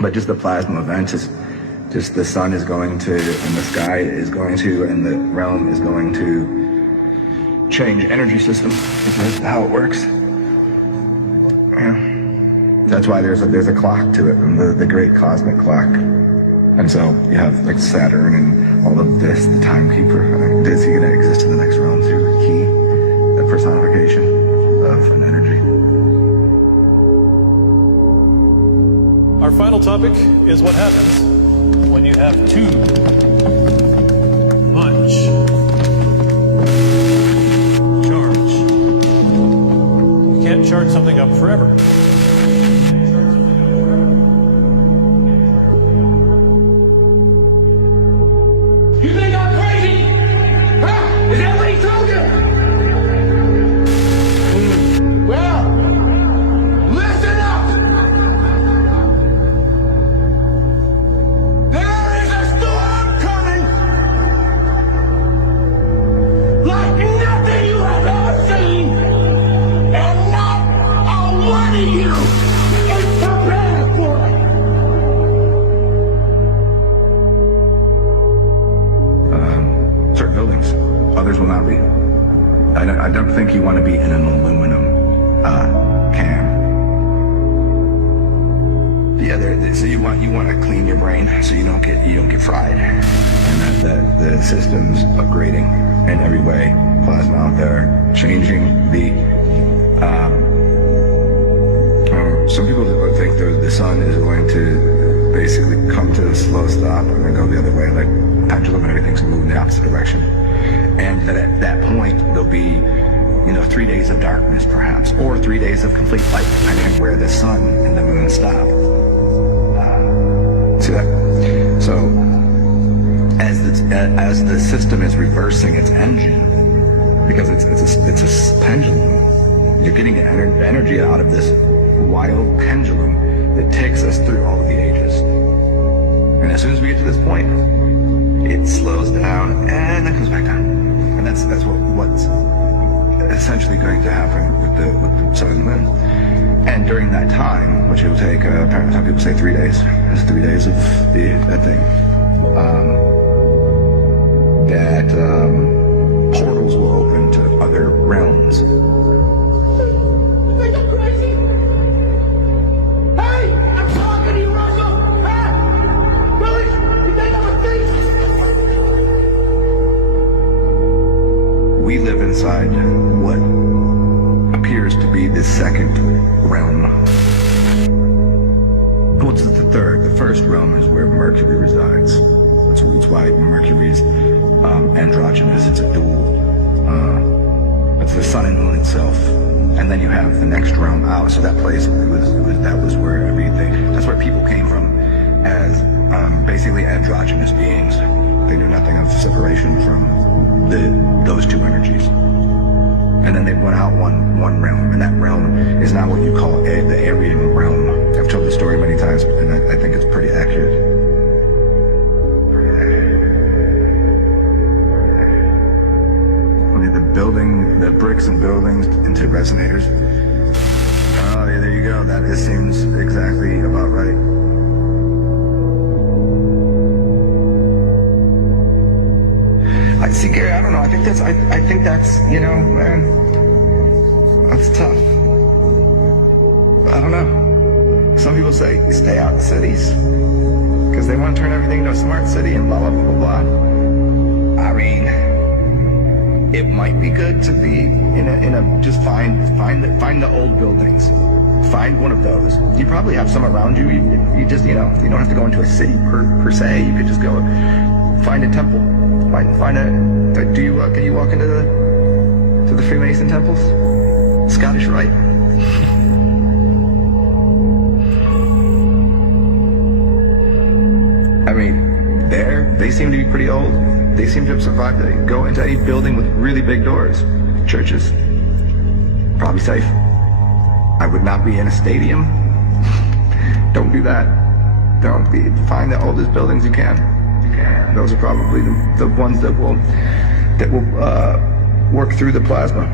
But just the plasma event is just the sun is going to, and the sky is going to, and the realm is going to change energy systems. That's how it works. Yeah. That's why there's a clock to it, the great cosmic clock. And so you have like Saturn and all of this, the timekeeper. Is he going to exist in the next realm through the key, the personification of an energy? Our final topic is what happens when you have too much charge. You can't charge something up forever. You think I'm crazy? Huh? Is that what he told you? Well, listen up! There is a storm coming! Like nothing you have ever seen! And not a one of you is prepared for it! Certain buildings. Others will not be. I don't think you want to be in an aluminum can. Yeah, so you want to clean your brain so you don't get fried, and that the system's upgrading in every way. Plasma out there changing the. Some people think the sun is going to basically come to a slow stop and then go the other way, like pendulum and everything's moving the opposite direction. And that at that point there'll be, 3 days of darkness perhaps, or 3 days of complete light, depending on where the sun and the moon stop. See that? So as the system is reversing its engine, because it's a pendulum, you're getting the energy out of this wild pendulum that takes us through all of the ages. And as soon as we get to this point, it slows down and then comes back down. And that's what's essentially going to happen with the sun and the moon. And during that time, which it will take, apparently some people say 3 days. It's 3 days of that thing. Portals will open to other realms. We live inside what appears to be the second realm. What's the third? The first realm is where Mercury resides. That's why Mercury's androgynous. It's a dual. It's the sun and moon itself. And then you have the next realm out. So that place, that was where everything. That's where people came from as basically androgynous beings. They knew nothing of separation from those two energies. And then they went out one realm, and that realm is not what you call the Aryan realm. I've told the story many times, and I think it's pretty accurate. The bricks and buildings into resonators. Oh, yeah, there you go. That seems exactly about right. I see, Gary. I don't know. I think that's. Man, that's tough. I don't know. Some people say stay out of cities because they want to turn everything into a smart city and blah blah blah blah blah. I mean, it might be good to be in a just find the old buildings. Find one of those. You probably have some around you. You just you don't have to go into a city per se. You could just go find a temple. Find a. Can you walk into the Freemason temples? Scottish Rite. I mean, they seem to be pretty old. They seem to have survived. They go into any building with really big doors. Churches. Probably safe. I would not be in a stadium. Don't do that. Find the oldest buildings you can. Those are probably the ones that will work through the plasma.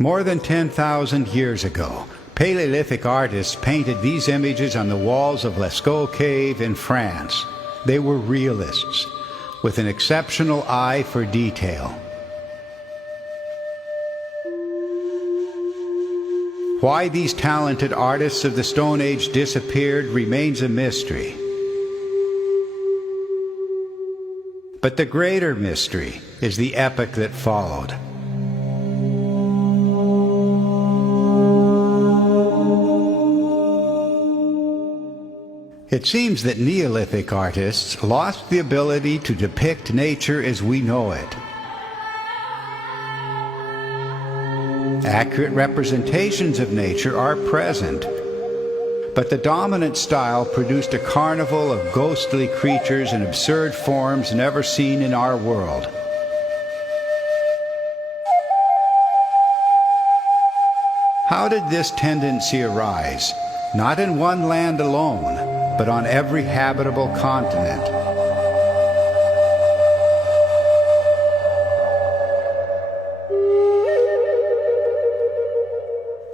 More than 10,000 years ago, Paleolithic artists painted these images on the walls of Lascaux Cave in France. They were realists, with an exceptional eye for detail. Why these talented artists of the Stone Age disappeared remains a mystery. But the greater mystery is the epoch that followed. It seems that Neolithic artists lost the ability to depict nature as we know it. Accurate representations of nature are present, but the dominant style produced a carnival of ghostly creatures and absurd forms never seen in our world. How did this tendency arise? Not in one land alone, but on every habitable continent.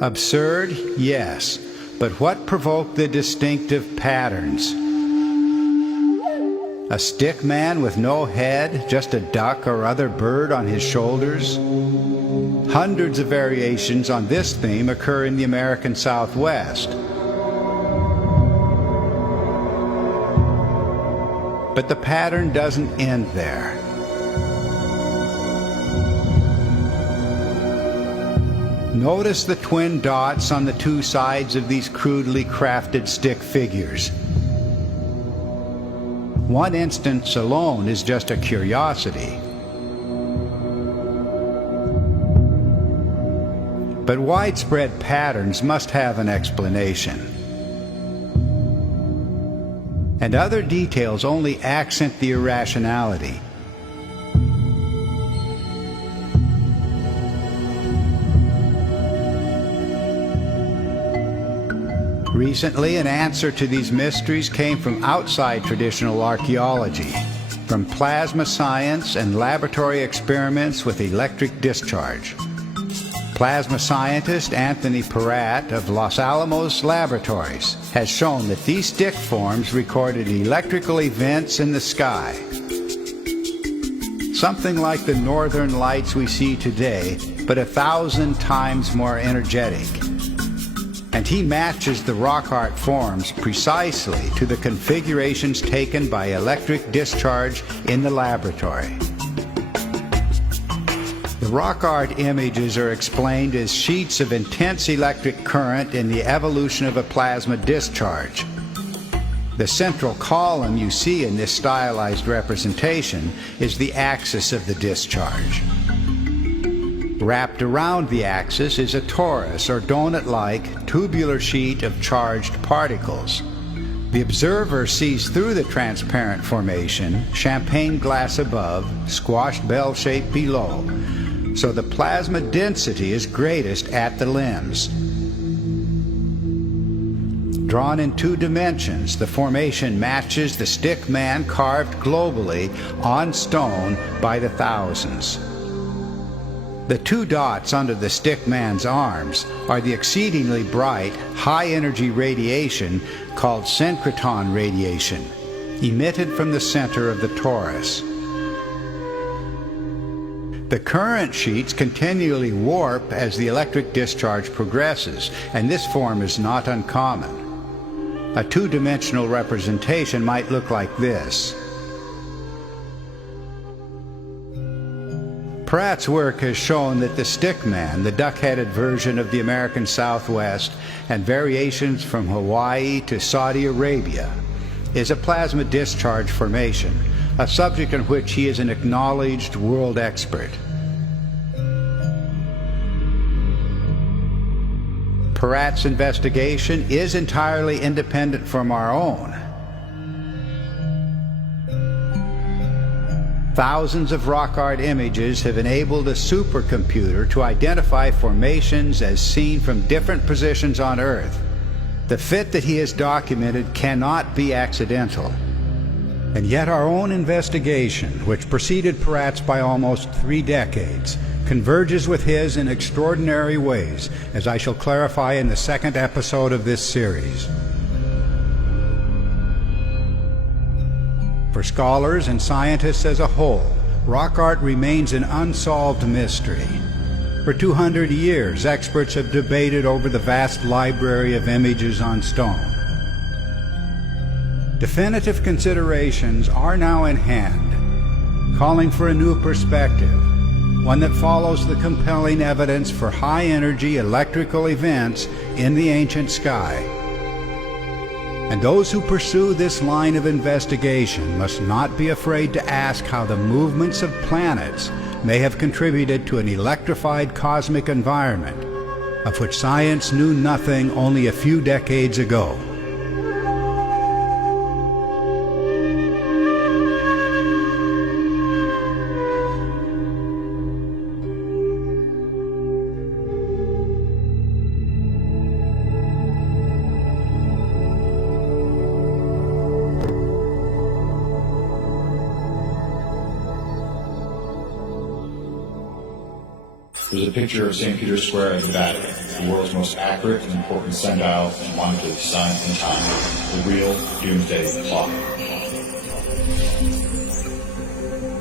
Absurd, yes, but what provoked the distinctive patterns? A stick man with no head, just a duck or other bird on his shoulders? Hundreds of variations on this theme occur in the American Southwest. But the pattern doesn't end there. Notice the twin dots on the two sides of these crudely crafted stick figures. One instance alone is just a curiosity. But widespread patterns must have an explanation. And other details only accent the irrationality. Recently, an answer to these mysteries came from outside traditional archaeology, from plasma science and laboratory experiments with electric discharge. Plasma scientist Anthony Peratt of Los Alamos Laboratories has shown that these stick forms recorded electrical events in the sky. Something like the northern lights we see today, but 1,000 times more energetic. And he matches the rock art forms precisely to the configurations taken by electric discharge in the laboratory. The rock art images are explained as sheets of intense electric current in the evolution of a plasma discharge. The central column you see in this stylized representation is the axis of the discharge. Wrapped around the axis is a torus or donut-like tubular sheet of charged particles. The observer sees through the transparent formation, champagne glass above, squashed bell shape below, so the plasma density is greatest at the limbs. Drawn in 2 dimensions, the formation matches the stick man carved globally on stone by the thousands. The 2 dots under the stick man's arms are the exceedingly bright, high-energy radiation called synchrotron radiation, emitted from the center of the torus. The current sheets continually warp as the electric discharge progresses, and this form is not uncommon. A 2-dimensional representation might look like this. Peratt's work has shown that the stick man, the duck-headed version of the American Southwest, and variations from Hawaii to Saudi Arabia, is a plasma discharge formation, a subject on which he is an acknowledged world expert. Peratt's investigation is entirely independent from our own. Thousands of rock art images have enabled a supercomputer to identify formations as seen from different positions on Earth. The fit that he has documented cannot be accidental. And yet our own investigation, which preceded Peratt's by almost 3 decades, converges with his in extraordinary ways, as I shall clarify in the second episode of this series. For scholars and scientists as a whole, rock art remains an unsolved mystery. For 200 years, experts have debated over the vast library of images on stone. Definitive considerations are now in hand, calling for a new perspective, one that follows the compelling evidence for high-energy electrical events in the ancient sky. And those who pursue this line of investigation must not be afraid to ask how the movements of planets may have contributed to an electrified cosmic environment, of which science knew nothing only a few decades ago. There's a picture of St. Peter's Square in the Vatican, the world's most accurate and important sundial to monitor the sun and time, the real doomsday clock.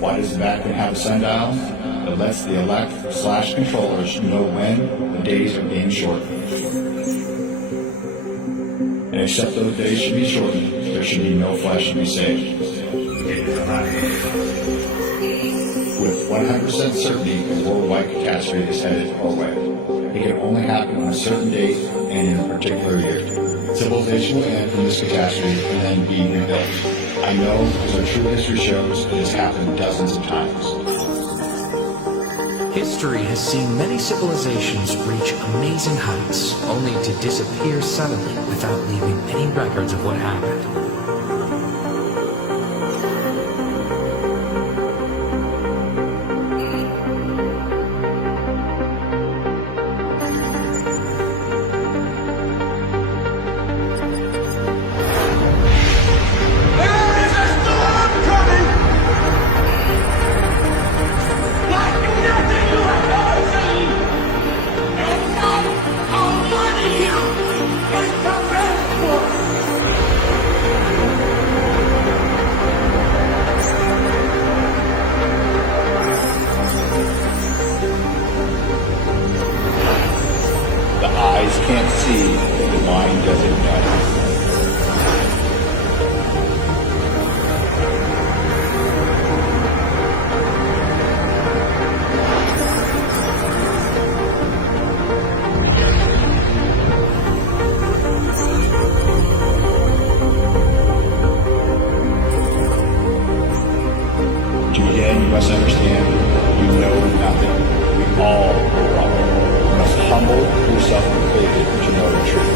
Why does the Vatican have a sundial? It lets the elect/controllers know when the days are being shortened. And except those days should be shortened, there should be no flesh to be saved. With 100% certainty, a worldwide catastrophe is headed our way. It can only happen on a certain date and in a particular year. Civilization will end from this catastrophe and then be rebuilt. I know because our true history shows it has happened dozens of times. History has seen many civilizations reach amazing heights, only to disappear suddenly without leaving any records of what happened. Can't see what the mind doesn't know. To begin, you must understand, you know nothing. We all are wrong. You must humble yourself completely to know the truth.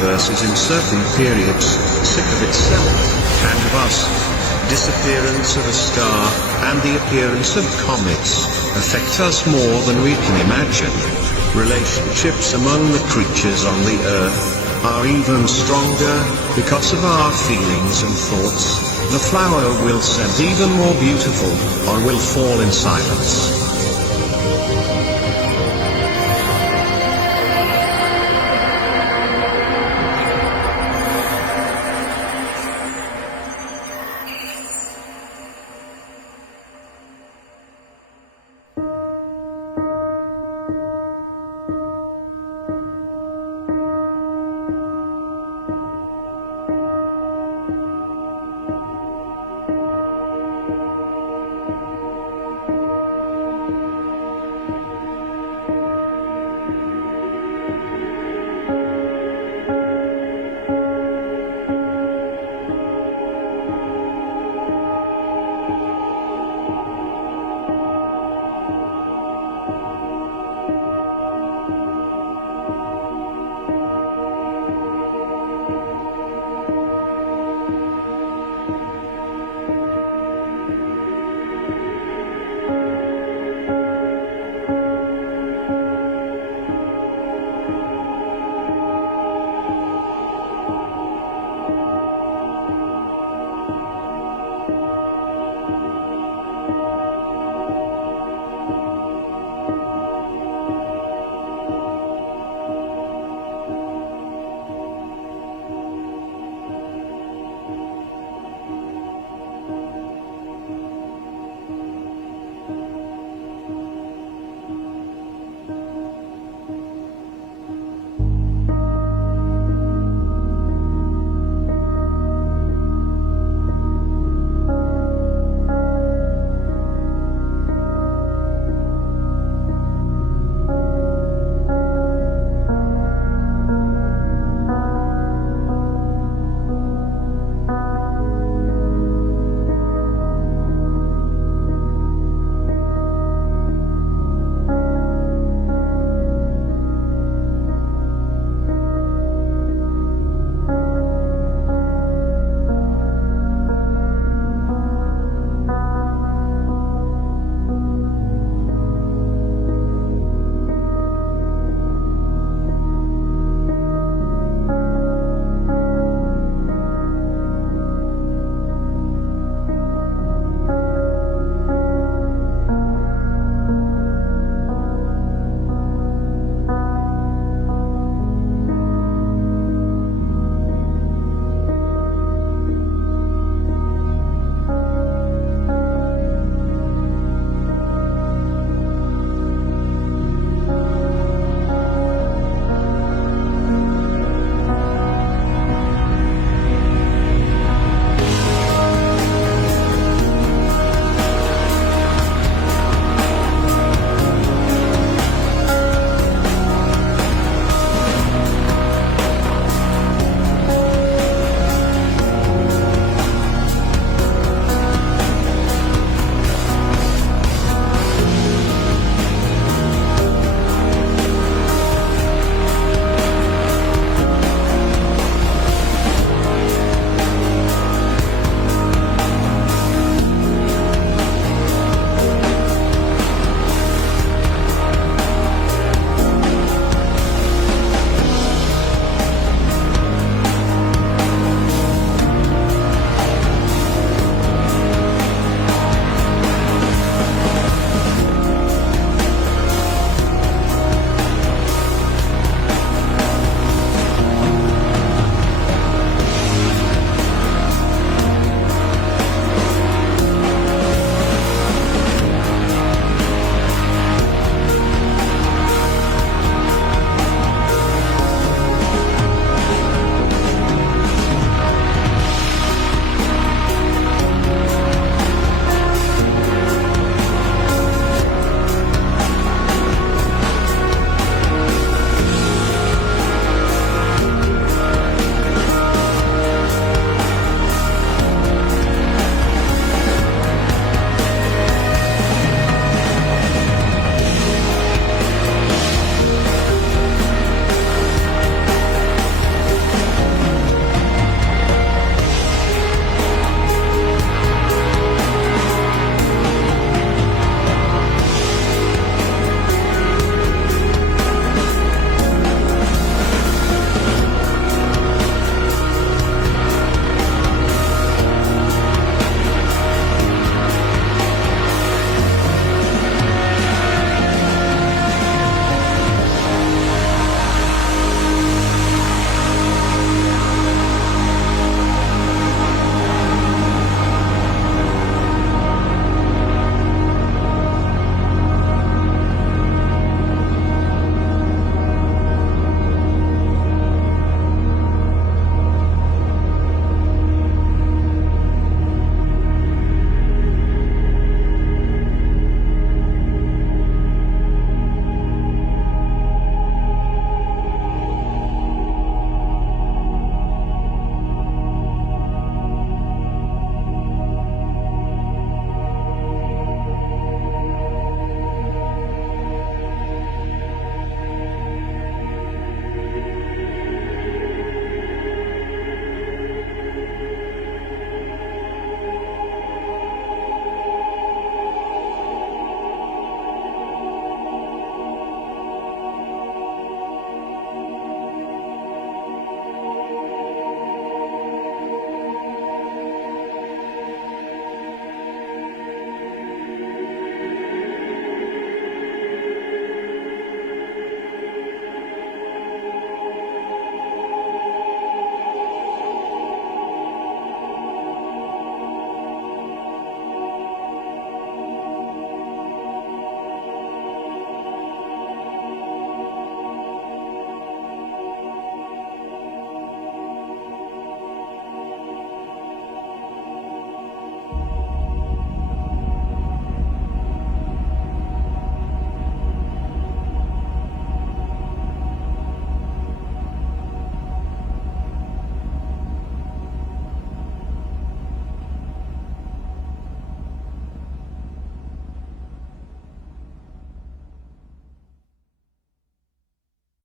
universe is in certain periods sick of itself and of us. Disappearance of a star and the appearance of comets affect us more than we can imagine. Relationships among the creatures on the earth are even stronger because of our feelings and thoughts. The flower will scent even more beautiful, or will fall in silence.